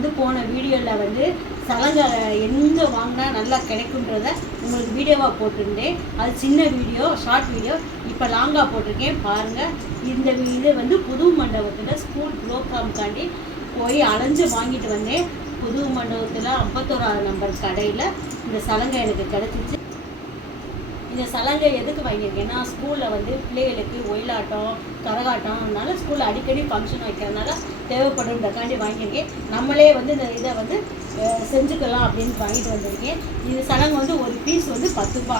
வந்து போன வீடியோவில் வந்து சலங்கை எங்கே வாங்கினா நல்லா கிடைக்குன்றத உங்களுக்கு வீடியோவாக போட்டிருந்தேன். அது சின்ன வீடியோ, ஷார்ட் வீடியோ. இப்போ லாங்காக போட்டிருக்கேன் பாருங்கள். இந்த இது வந்து புது மண்டபத்தில் ஸ்கூல் ப்ரோக்ராமுக்காண்டி போய் அலைஞ்சு வாங்கிட்டு வந்தேன். புது மண்டபத்தில் 51ஆவது நம்பர் கடையில் இந்த சலங்கை எனக்கு கிடச்சிச்சு. இந்த சலங்கை எதுக்கு வாங்கியிருக்கேன்னா, ஸ்கூலில் வந்து பிள்ளைகளுக்கு ஒயிலாட்டம், கரகாட்டம்னால ஸ்கூலில் அடிக்கடி ஃபங்க்ஷன் வைக்கிறதுனால தேவைப்படுன்றக்காண்டி வாங்கியிருக்கேன். நம்மளே வந்து இந்த இதை வந்து செஞ்சுக்கலாம் அப்படின்னு வாங்கிட்டு வந்திருக்கேன். இது சலங்கை வந்து ஒரு பீஸ் வந்து 10 ரூபா.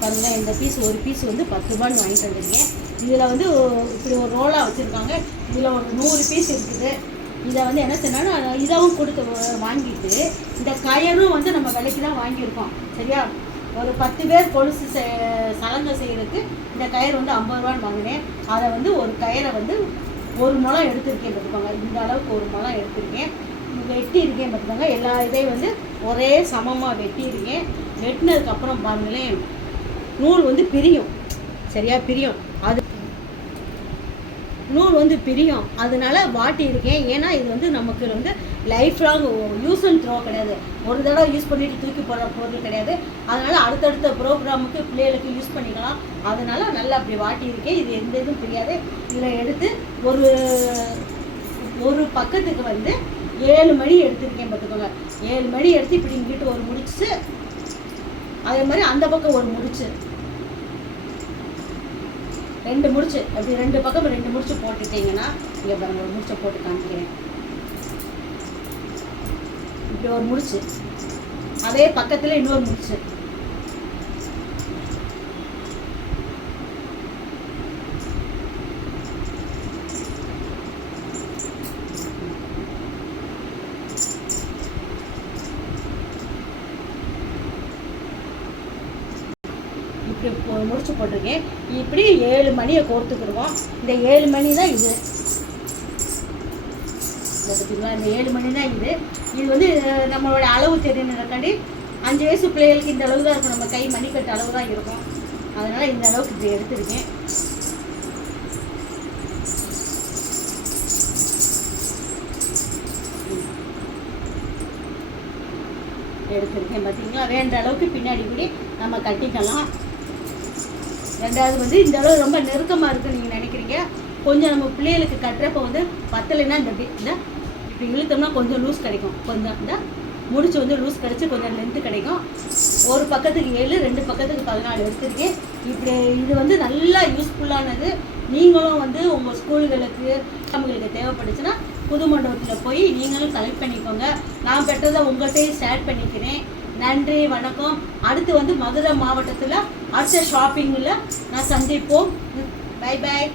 பாருங்கள், இந்த பீஸ் ஒரு பீஸ் வந்து 10 ரூபான்னு வாங்கிட்டு வந்திருக்கேன். இதில் வந்து இப்படி ஒரு ரோலாக வச்சுருக்காங்க. இதில் ஒரு 100 பீஸ் இருக்குது. இதை வந்து என்ன செய்யணும்னா இதவும் கொடுத்து வாங்கிட்டு இந்த கயரும் வந்து நம்ம விலைக்கு தான் வாங்கியிருக்கோம். சரியா? ஒரு 10 பேர் கொலுசு சலங்கை செய்கிறதுக்கு இந்த கயிறு வந்து 50 ரூபான்னு வாங்கினேன். அதை வந்து ஒரு கயிறை வந்து 1 முழம் எடுத்துருக்கேன் பார்த்துக்கோங்க. இந்த அளவுக்கு 1 முழம் எடுத்துருக்கேன். வெட்டி இருக்கேன் பார்த்துக்கோங்க. எல்லா இதையும் வந்து ஒரே சமமாக வெட்டியிருக்கேன். வெட்டினதுக்கப்புறம் பாருங்களேன், நூல் வந்து பிரியும். சரியா? பிரியும். அது நூல் வந்து பிரியும். அதனால வாட்டி இருக்கேன். ஏன்னா இது வந்து நமக்கு வந்து life long use and throw கிடையாது. ஒரு தடவை யூஸ் பண்ணிட்டு தூக்கி போடுற பொருள் கிடையாது. அதனால் அடுத்தடுத்த ப்ரோக்ராமுக்கு பிள்ளைகளுக்கு யூஸ் பண்ணிக்கலாம். அதனால நல்லா அப்படி வாட்டி இருக்கேன். இது எந்த இதுவும் தெரியாது. இதில் எடுத்து ஒரு பக்கத்துக்கு வந்து 7 மணி எடுத்துருக்கேன் பார்த்துக்கோங்க. 7 மணி எடுத்து இப்படி இங்கிட்டு ஒரு முடிச்சு, அதே மாதிரி அந்த பக்கம் ஒரு முடிச்சு, 2 முடிச்சு, அப்படி 2 பக்கம் 2 முடிச்சு போட்டுட்டீங்கன்னா, இங்கே பாருங்க, ஒரு முடிச்சை போட்டு காமிக்கிறேன். இப்படி ஒரு முடிச்சு, அதே பக்கத்தில் இன்னொரு முடிச்சு. இப்படி முடிச்சு போட்டிருக்கேன். இப்படி 7 மணியை கோர்த்துக்கிடுவோம். இந்த 7 மணி தான் இது. பார்த்தீங்களா? இந்த 7 மணி தான் இது. இது வந்து நம்மளோட அளவு தெரியணுக்காண்டி 5 வயசு பிள்ளைகளுக்கு இந்த அளவு தான் இருக்கும். நம்ம கை மணிக்கட்டு அளவு தான் இருக்கும். அதனால் இந்த அளவுக்கு இப்படி எடுத்துருக்கேன். பார்த்தீங்களா? வேண்ட அளவுக்கு பின்னாடி கூட நம்ம கட்டிக்கலாம். ரெண்டாவது வந்து இந்த அளவு ரொம்ப நெருக்கமாக இருக்குன்னு நீங்கள் நினைக்கிறீங்க. கொஞ்சம் நம்ம பிள்ளைகளுக்கு கட்டுறப்போ வந்து பத்தலைன்னா இப்படி இழுத்தோம்னா கொஞ்சம் லூஸ் கிடைக்கும். கொஞ்சம் இந்த முடிச்சு வந்து லூஸ் கிடச்சி கொஞ்சம் லென்த்து கிடைக்கும். ஒரு பக்கத்துக்கு 7, 2 பக்கத்துக்கு 14 எடுத்துருக்கேன். இப்படி இது வந்து நல்லா யூஸ்ஃபுல்லானது. நீங்களும் வந்து உங்கள் ஸ்கூல்களுக்கு அவங்களுக்கு தேவைப்பட்டுச்சுன்னா புது மண்டபத்தில் போய் நீங்களும் கலெக்ட் பண்ணிக்கோங்க. நான் பெற்றதை உங்கள்கிட்டையும் ஷேர் பண்ணிக்கிறேன். நன்றி, வணக்கம். அடுத்து வந்து மதுரை மாவட்டத்தில் அடுத்த ஷாப்பிங்கில் நான் சந்திப்போம். Bye bye.